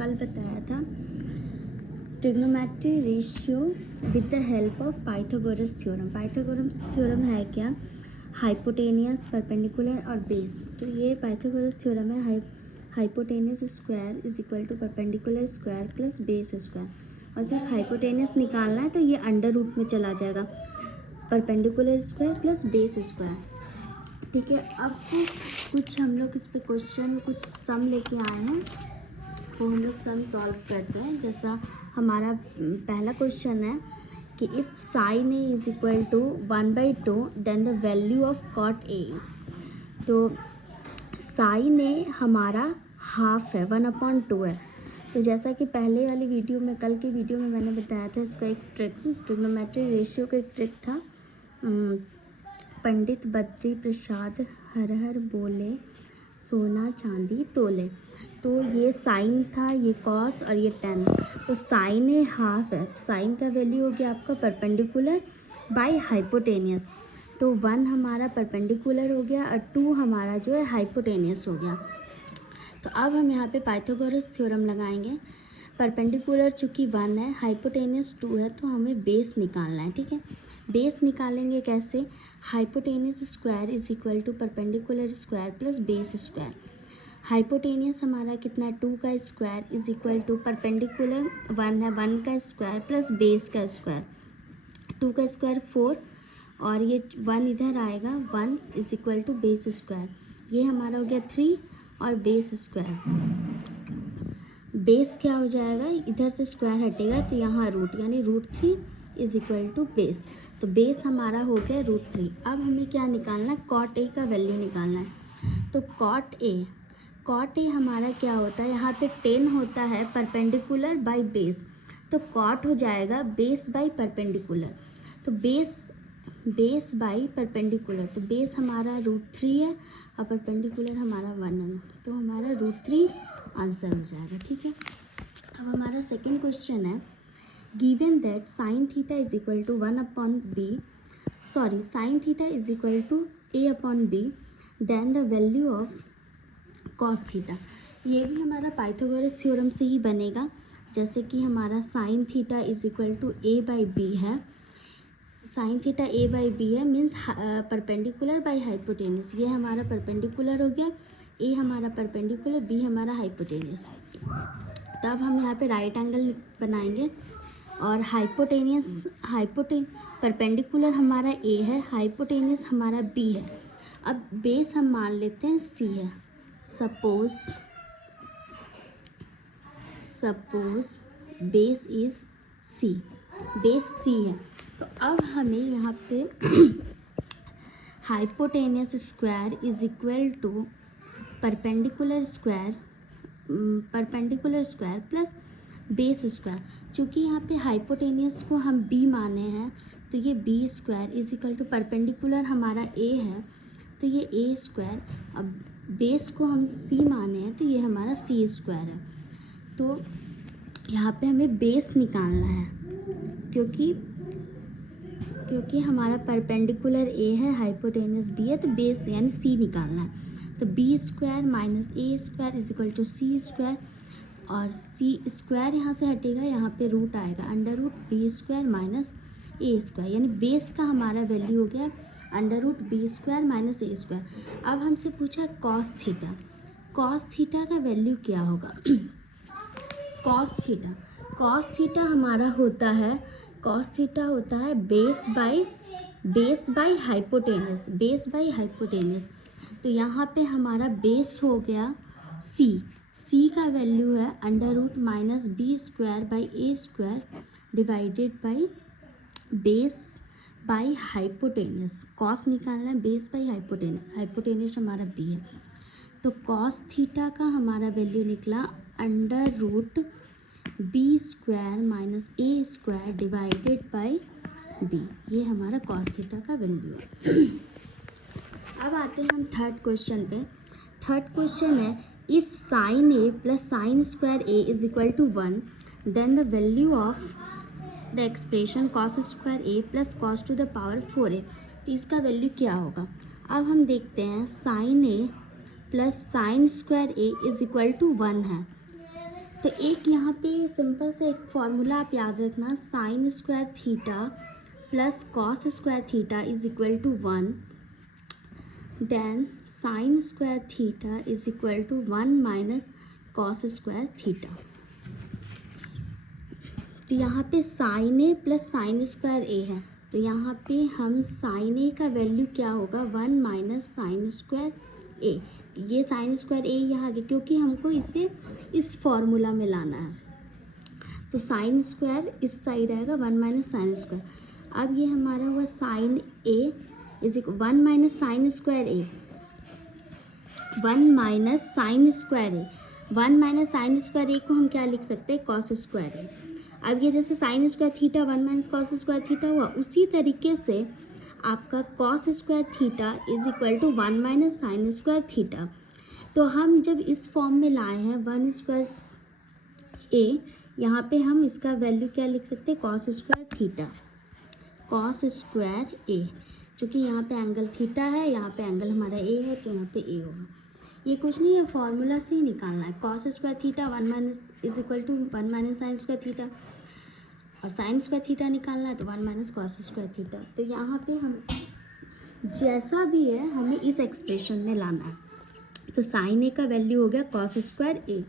कल बताया था trigonometry ratio with the help of Pythagoras theorem. Pythagoras theorem है क्या? हाइपोटेनियस, परपेंडिकुलर और बेस। तो ये पाइथागोरस थ्योरम है। Hypotenuse square is equal to perpendicular square plus base square. और सिर्फ हाइपोटेनियस निकालना है तो ये अंडर रूट में चला जाएगा, perpendicular square plus base square. ठीक है, अब कुछ हम लोग इस पे क्वेश्चन कुछ सम लेके आए हैं, वो हम लोग सम सॉल्व करते हैं। जैसा हमारा पहला क्वेश्चन है कि if sine A is equal to 1/2 then the value of cot A. तो साइन ए हमारा हाफ है, 1/2 है। तो जैसा कि पहले वाली वीडियो में, कल की वीडियो में मैंने बताया था, इसका एक ट्रिग्नोमेट्री रेशियो का एक ट्रिक था। पंडित बद्री प्रसाद हर हर बोले, सोना चांदी तोले। तो ये साइन था, ये कॉस और ये टेन। तो साइन ए हाफ है, साइन का वैल्यू हो गया आपका परपेंडिकुलर बाय हाइपोटेनियस। तो 1 हमारा परपेंडिकुलर हो गया और 2 हमारा जो है हाइपोटेनियस हो गया। तो अब हम यहाँ पे पाइथागोरस थ्योरम लगाएंगे। परपेंडिकुलर चूँकि 1 है, हाइपोटेनियस 2 है, तो हमें बेस निकालना है। ठीक है, बेस निकालेंगे कैसे? Hypotenuse square is equal to perpendicular square plus base square. Hypotenuse हमारा कितना है? 2 का square is equal to perpendicular 1 है, 1 का स्क्वायर प्लस बेस का स्क्वायर। 2 का स्क्वायर 4 और ये 1 इधर आएगा, 1 is equal to base square. ये हमारा हो गया 3 और बेस स्क्वायर। बेस क्या हो जाएगा? इधर से स्क्वायर हटेगा तो यहाँ रूट, यानी √3 इज इक्वल टू बेस। तो बेस हमारा हो गया √3। अब हमें क्या निकालना है? कॉट ए का वैल्यू निकालना है। तो कॉट ए हमारा क्या होता है? यहाँ पे 10 होता है परपेंडिकुलर बाय बेस, तो कॉट हो जाएगा बेस बाय परपेंडिकुलर। तो बेस बाय परपेंडिकुलर, तो बेस हमारा √3 है और परपेंडिकुलर हमारा 1 है, तो हमारा √3 आंसर हो जाएगा। ठीक है, अब हमारा सेकेंड क्वेश्चन है, given that sine theta is equal to sine theta is equal to a/b then the value of cos theta. ये भी हमारा पाइथागोरस थ्योरम से ही बनेगा। जैसे कि हमारा sine theta is equal to a/b है, साइन थीटा a/b है, मीन्स परपेंडिकुलर बाय हाइपोटेनियस। ये हमारा परपेंडिकुलर हो गया, ए हमारा परपेंडिकुलर, बी हमारा हाइपोटेनियस। तब हम यहाँ पे राइट एंगल बनाएंगे और परपेंडिकुलर हमारा ए है, हाइपोटेनियस हमारा बी है। अब बेस हम मान लेते हैं सी है। Suppose base is C, base C है। तो अब हमें यहाँ पे hypotenuse square is equal to perpendicular square plus base square. चूँकि यहाँ पे हाइपोटेनियस को हम बी माने हैं, तो ये B square is equal to perpendicular हमारा ए है, तो ये ए स्क्वायर। अब बेस को हम सी माने हैं, तो ये हमारा सी स्क्वायर है। तो यहाँ पे हमें बेस निकालना है, क्योंकि हमारा परपेंडिकुलर ए है, हाइपोटेनियस बी है, तो बेस यानी सी निकालना है। तो B square minus A square is equal to C square, और सी स्क्वायर यहाँ से हटेगा, यहाँ पे रूट आएगा, √b square minus A square, यानी बेस का हमारा वैल्यू हो गया √b square minus A square. अब हमसे पूछा कॉस थीटा का वैल्यू क्या होगा? कॉस थीटा हमारा होता है बेस बाय हाइपोटेनियस। तो यहाँ पे हमारा बेस हो गया सी का वैल्यू है √-b square by A square divided by base by hypotenuse. Cos निकालना है, बेस बाई हाइपोटेनियस हमारा बी है। तो कॉस थीटा का हमारा वैल्यू निकला √b square minus A square divided by B. ये हमारा कॉस थीटा का वैल्यू है। अब आते हैं हम थर्ड क्वेश्चन पे। थर्ड क्वेश्चन है, if sine A plus sine square A is equal to 1 then the value of the expression cos square A plus cos to the power 4a। तो इसका वैल्यू क्या होगा? अब हम देखते हैं, sine A plus sine square A is equal to 1 है, तो एक यहाँ पे सिंपल सा एक फॉर्मूला आप याद रखना, sine square theta plus cos square theta is equal to 1, then sine square theta is equal to 1 minus cos square theta. तो यहाँ पे sine A plus sine square A है, तो यहाँ पे हम साइन ए का वैल्यू क्या होगा, 1 माइनस साइन स्क्वायर ए। ये साइन स्क्वायर ए यहाँ आ गया क्योंकि हमको इसे इस फॉर्मूला में लाना है, तो साइन स्क्वायर इस साइड आएगा 1 माइनस साइन स्क्वायर। अब ये हमारा हुआ sine A is equal 1 minus sine square A, 1 minus sine square A, 1 minus sine square A को हम क्या लिख सकते हैं, कॉस स्क्वायर ए। अब ये जैसे sine square theta 1 minus cos square theta हुआ, उसी तरीके से आपका cos square theta is equal to 1 minus sine square theta. तो हम जब इस फॉर्म में लाए हैं 1 स्क्वायर ए, यहाँ पे हम इसका वैल्यू क्या लिख सकते हैं, cos square theta, cos square A, चूँकि यहाँ पे एंगल थीटा है, यहाँ पे एंगल हमारा ए है, तो यहाँ पे ए होगा। ये कुछ नहीं है, फॉर्मूला से ही निकालना है। Cos square theta 1 minus is equal to 1 minus sine square theta, और साइन स्क्वायर थीटा निकालना है तो 1 माइनस कॉस स्क्वायर थीटा। तो यहाँ पे हम जैसा भी है हमें इस एक्सप्रेशन में लाना है। तो साइन ए का वैल्यू हो गया कॉस स्क्वायर ए।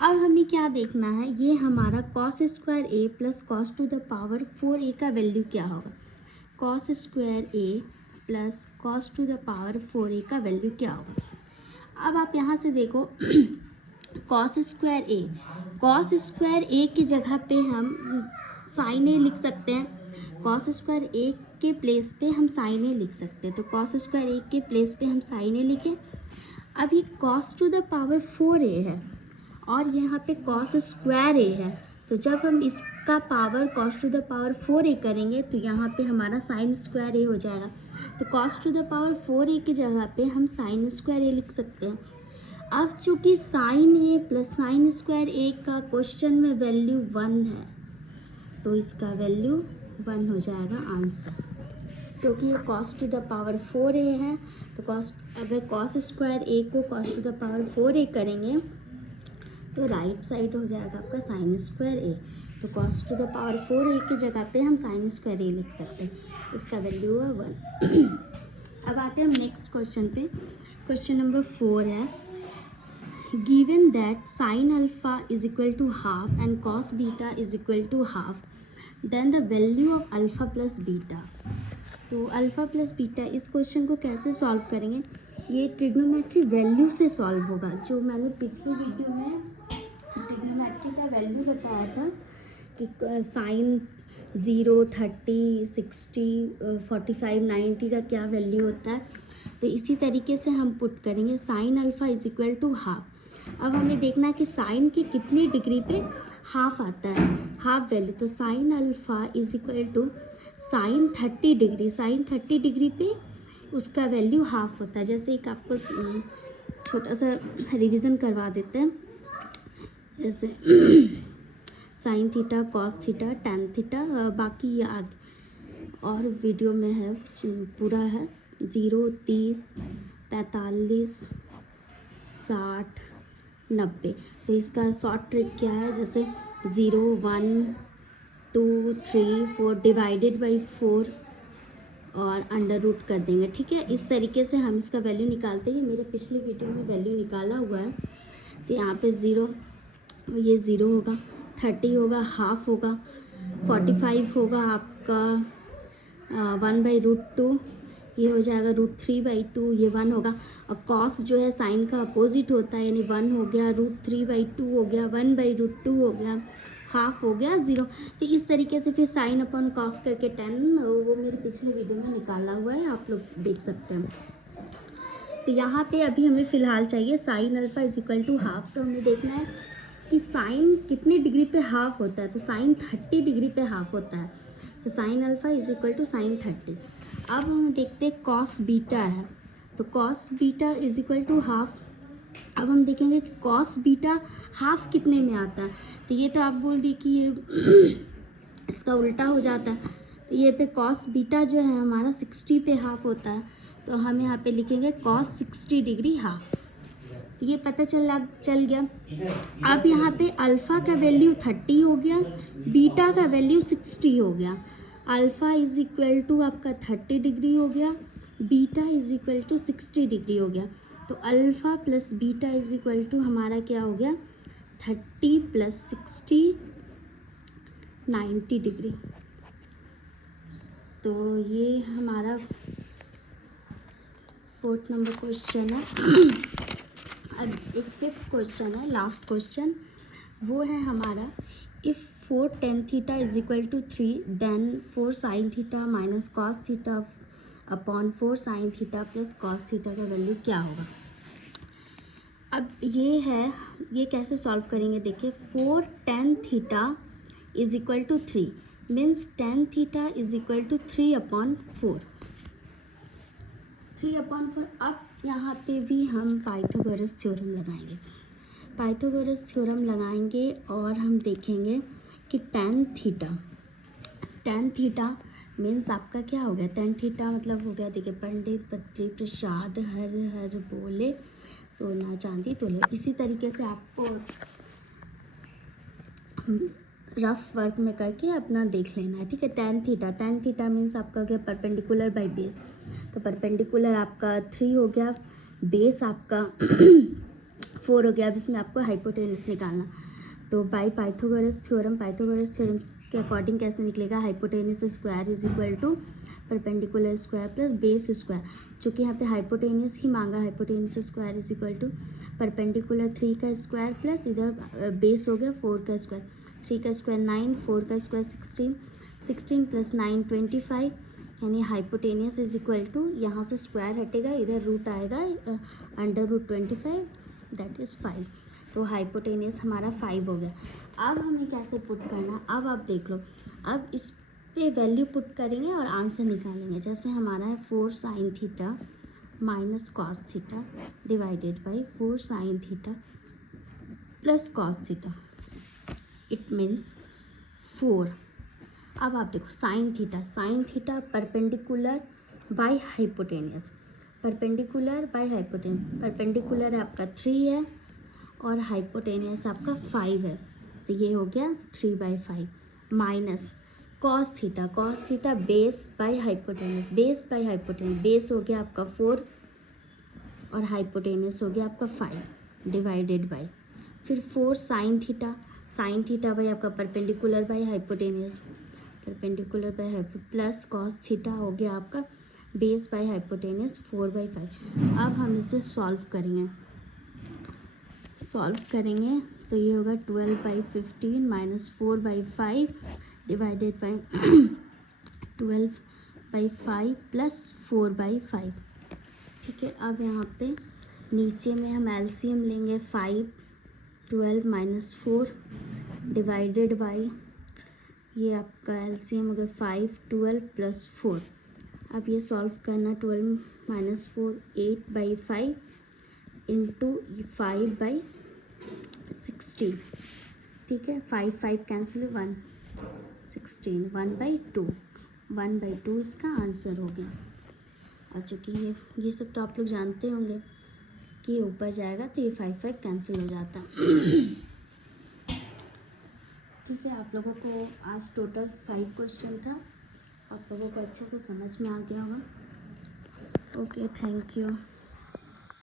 अब हमें क्या देखना है, ये हमारा cos square A plus cos to the power 4a का वैल्यू क्या होगा, cos square A plus cos to the power 4a का वैल्यू क्या होगा। अब आप यहाँ से देखो कॉस स्क्वायर ए, कॉस स्क्वायर ए की जगह पे हम साइन ए लिख सकते हैं, कॉस स्क्वायर ए के प्लेस पे हम साइन ए लिख सकते हैं। तो कॉस स्क्वायर ए के प्लेस पे हम साइन ए लिखें। अब ये cos to the power 4a है और यहाँ पे कॉस स्क्वायर ए है, तो जब हम इसका power cos to the power 4a करेंगे तो यहाँ पे हमारा साइन स्क्वायर ए हो जाएगा। तो cos to the power 4a की जगह पे हम साइन स्क्वायर ए लिख सकते हैं। अब चूँकि sign A plus sine square ए का क्वेश्चन में वैल्यू 1 है, तो इसका वैल्यू 1 हो जाएगा आंसर, क्योंकि ये cos to the power 4a है। तो अगर कॉस स्क्वायर ए को cos to the power 4a करेंगे तो राइट साइड हो जाएगा आपका साइन स्क्वायर ए। तो cos to the power 4a की जगह पे हम साइन स्क्वायर ए लिख सकते हैं, इसका वैल्यू है 1। अब आते हैं हम नेक्स्ट क्वेश्चन पे। क्वेश्चन नंबर 4 है, given that sin alpha is equal to half and cos beta is equal to half, then the value of alpha plus beta। तो अल्फ़ा प्लस बीटा, इस क्वेश्चन को कैसे सॉल्व करेंगे, ये trigonometry value से solve होगा। जो मैंने पिछले वीडियो में ट्रिग्नोमेट्री का वैल्यू बताया था कि साइन 0, 30, 60, 45, 90 का क्या वैल्यू होता है, तो इसी तरीके से हम पुट करेंगे sine alpha is equal to half. अब हमें देखना है कि साइन के कितनी डिग्री पे हाफ आता है, हाफ वैल्यू। तो sine alpha is equal to sine 30 degree, sine 30 degree पे उसका वैल्यू हाफ होता है। जैसे एक आपको छोटा सा रिवीजन करवा देते हैं, जैसे sine theta, cos theta, tan theta, बाकी ये आगे और वीडियो में है, पूरा है। 0, 30, 45, 60, 90। तो इसका शॉर्ट ट्रिक क्या है, जैसे 0, 1, 2, 3, 4 डिवाइडेड बाई 4 और अंडर रूट कर देंगे, ठीक है। इस तरीके से हम इसका वैल्यू निकालते हैं। मेरे पिछले वीडियो में वैल्यू निकाला हुआ है। तो यहाँ पे 0, ये 0 होगा, 30 होगा, हाफ होगा, 45 होगा आपका 1/√2, ये हो जाएगा √3/2, ये 1 होगा। और कॉस जो है साइन का अपोजिट होता है, यानी 1 हो गया, √3/2 हो गया, 1/√2 हो गया, हाफ हो गया 0। तो इस तरीके से फिर साइन अपॉन कॉस करके 10, वो मेरे पिछले वीडियो में निकाला हुआ है, आप लोग देख सकते हैं। तो यहाँ पे अभी हमें फ़िलहाल चाहिए sine alpha is equal to half. तो हमें देखना है कि साइन कितने डिग्री पे हाफ होता है, तो साइन 30 डिग्री पे हाफ होता है। तो sine alpha is equal to sine 30। अब हम देखते हैं कॉस बीटा है, तो cos beta is equal to half. अब हम देखेंगे कि कॉस बीटा हाफ कितने में आता है। तो ये तो आप बोल दी कि ये इसका उल्टा हो जाता है। तो ये पे कॉस बीटा जो है हमारा 60 पे हाफ होता है, तो हम यहाँ पे लिखेंगे कॉस 60 डिग्री हाफ। तो ये पता चल गया। अब यहाँ पे अल्फ़ा का वैल्यू 30 हो गया, बीटा का वैल्यू 60 हो गया। अल्फ़ा इज़ इक्वल टू आपका 30 डिग्री हो गया, beta is equal to 60 degree हो गया। तो alpha plus beta is equal to हमारा क्या हो गया, 30 प्लस 60 90 डिग्री। तो ये हमारा 4th नंबर क्वेश्चन है। अब एक 5th क्वेश्चन है, लास्ट क्वेश्चन, वो है हमारा if 4 tan theta is equal to 3 then 4 sin theta minus cos theta upon 4 sin theta plus cos theta का वैल्यू क्या होगा। अब ये है, ये कैसे सॉल्व करेंगे, देखिए 4 tan theta is equal to 3 means tan theta is equal to 3/4। 3/4। अब यहाँ पे भी हम पाइथागोरस थ्योरम लगाएंगे। पाइथागोरस थ्योरम लगाएंगे और हम देखेंगे कि tan थीटा मीन्स आपका क्या हो गया, tan थीटा मतलब हो गया, देखिए पंडित बद्री प्रसाद हर हर बोले सोना चांदी तोले। इसी तरीके से आपको रफ वर्क में करके अपना देख लेना है, ठीक है। tan थीटा मीन्स आपका हो गया परपेंडिकुलर बाय बेस। तो परपेंडिकुलर आपका 3 हो गया, बेस आपका 4 हो गया। अब इसमें आपको हाइपोटेनस निकालना। तो बाय पाइथागोरस थ्योरम के अकॉर्डिंग कैसे निकलेगा, hypotenuse square is equal to perpendicular square plus base square. चूँकि यहाँ पे हाइपोटेनस ही मांगा, hypotenuse square is equal to perpendicular 3 का स्क्वायर प्लस इधर बेस हो गया 4 का स्क्वायर। 3 का स्क्वायर 9, 4 का स्क्वायर 16, 16 प्लस 9 25, यानी हाइपोटेनियस इज इक्वल टू, यहाँ से स्क्वायर हटेगा, इधर रूट आएगा √25 दैट इज़ 5। तो हाइपोटेनियस हमारा 5 हो गया। अब हमें कैसे पुट करना, अब आप देख लो। अब इस पे वैल्यू पुट करेंगे और आंसर निकालेंगे। जैसे हमारा है 4 sin theta minus cos theta divided by 4 sin theta plus cos theta, it means 4। अब आप देखो sine theta perpendicular by hypotenuse, perpendicular आपका 3 है और हाइपोटेनियस आपका 5 है। तो ये हो गया 3/5 minus cos theta base by hypotenuse, base हो गया आपका 4 और हाइपोटेनियस हो गया आपका 5 डिवाइडेड बाय फिर 4 साइन थीटा बाई आपका perpendicular by hypotenuse, plus cos theta हो गया आपका बेस बाय हाइपोटेनियस 4/5। अब हम इसे सॉल्व करेंगे तो ये होगा 12/15 माइनस 4/5 डिवाइडेड बाई 12/5 प्लस 4/5, ठीक है। अब यहाँ पे नीचे में हम एलसीएम लेंगे 5, 12 माइनस 4 डिवाइडेड बाई, ये आपका एलसीएम हो गया 5, 12 प्लस 4। अब ये सॉल्व करना, 12 माइनस 4 8/5 इंटू 5/60, ठीक है। 5 कैंसिल 1 16 1/2 इसका आंसर हो गया। और चूँकि ये सब तो आप लोग जानते होंगे कि ऊपर जाएगा तो ये 5 कैंसिल हो जाता। ठीक है, आप लोगों को आज टोटल 5 क्वेश्चन था, आप लोगों को अच्छे से समझ में आ गया होगा। Okay, thank you.